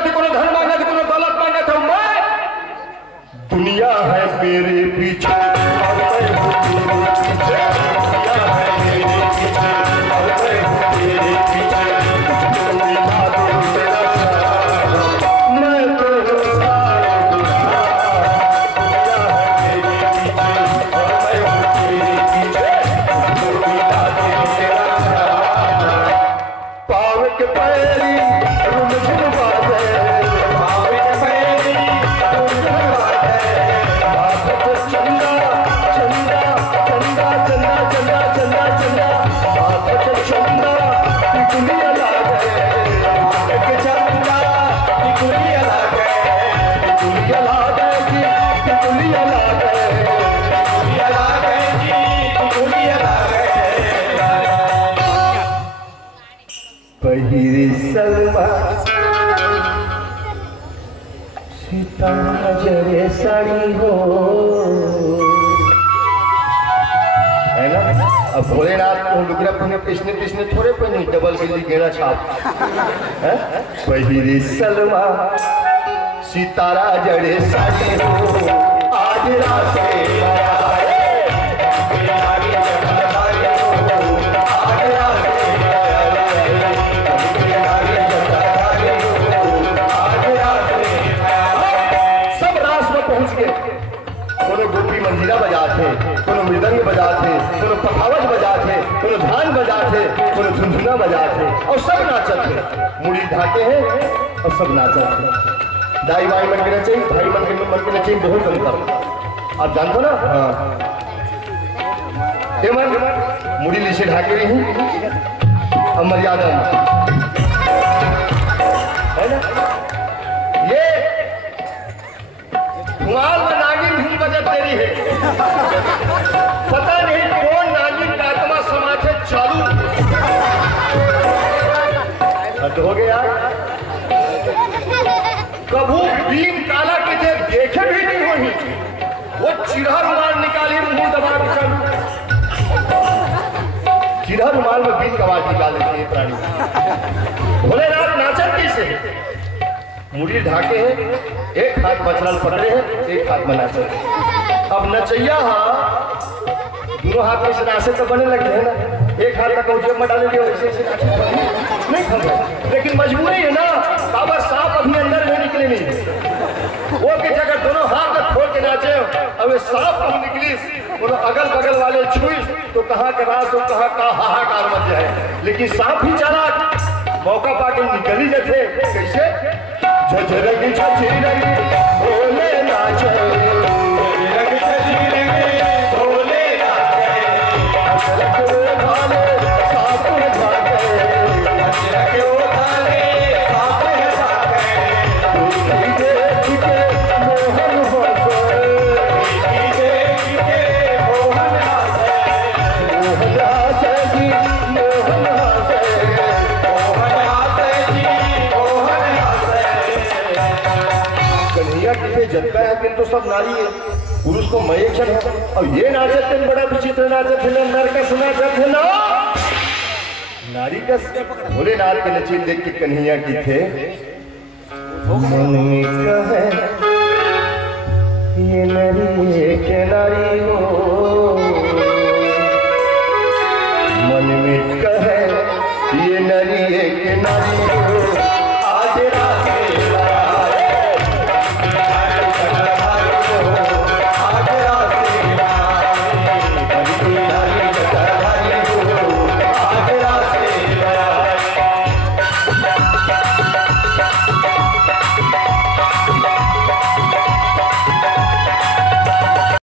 मांगा थी, कोनो धन मांगा थी, कोनो दौलत मांगा था। मैं दुनिया है मेरे पीछे और मैं हूं तेरे पीछे, दुनिया है मेरे पीछे और मैं हूं तेरे पीछे, मैं तो सारा दुनिया, दुनिया है मेरे पीछे और मैं हूं तेरे पीछे, दुनिया तेरा सहारा। पाँव के पैरी रुन झुन बाजे, पाँव के पैरी रुन झुन बाजे, बात चंदा चंदा चंदा चंदा चंदा चंदा चंदा, बात चंदा टिकुलिया लागे, एक चंदा टिकुलिया लागे, टिकुलिया लागे जी, टिकुलिया लागे, टिकुलिया लागे जी, टिकुलिया लागे। पहिरी सलवार सीता जरे साड़ी हो, है ना। अब भोलेनाथ को लुगरा पहने कृष्ण कृष्ण थोड़े पहने, डबल गिल्ली गेड़ा छाप है। पहिरी सलवार सितारा जड़े साड़ी हो, आज रात से मंजीरा बजाते, कोनो मृदंग बजाते, कोनो पखावज बजाते, कोनो झान बजाते, कोनो झुनझुना बजाते, और सब नाचत है। मुड़ी ढाके हैं और सब नाचत है। दाई बाई मन के नचे, भाई मन के नचे, बहुत अंतर। आप जानते हो ना? हाँ। मुड़ी नीचे ढाके रही अब मर्यादा है ना। ये धुआल में नागिन धुन बजत तेरी है, पता नहीं कौन नागिन का आत्मा समाथे चालू। हद हो गया। कभू बीन काला के थे देखे भी नहीं हुई, वो चिढ़ा रुमाल निकाली मुंह दबा के चालू। चिढ़ा रुमाल में बीन कवाल निकाल देती है प्राणी। भोलेनाथ नाचत कैसे? मुड़ी ढाके हैं, एक हाथ बचरल पकड़े हैं, एक हाथ में नाचे। अब नचैया दोनों हाथ में से नाचे तो बने लगे है ना। एक हाथ तक जेब में डाले ऐसे नहीं खबर, लेकिन मजबूरी है ना। बाबा सांप अपने अंदर में निकले नहीं, वो के जगह दोनों हाथ खोल के नाचे। अब सांप नहीं निकली, वो अगल बगल वाले छुई तो कहाँ का रास हो, कहाँ का हाहाकार मच जाए। लेकिन सांप ही चालाक, मौका पाके निकली जाते। कैसे? झझरगी झझरगी भोले नाचे, झझरगी झझरगी भोले नाचे, अशरक उठाले सांप भागे, अशरक उठाले सांप भागे। दूधी देख के मोहन हंसे, दूधी देख के मोहन हंसे, मोहन हंसे जी मोहन हंसे, मोहन हंसे जी मोहन हंसे। कन्हैया किसे जनता है कि तो सब नारी है, पुरुष को मय क्षण है। और ये नाचत है बड़ा विचित्र नाचत है, नरकस नाचत है ना। नारी का भोलेनाथ के नचीन देख के कन्हैया की थे मन में कहे ये नरी के नारी हो,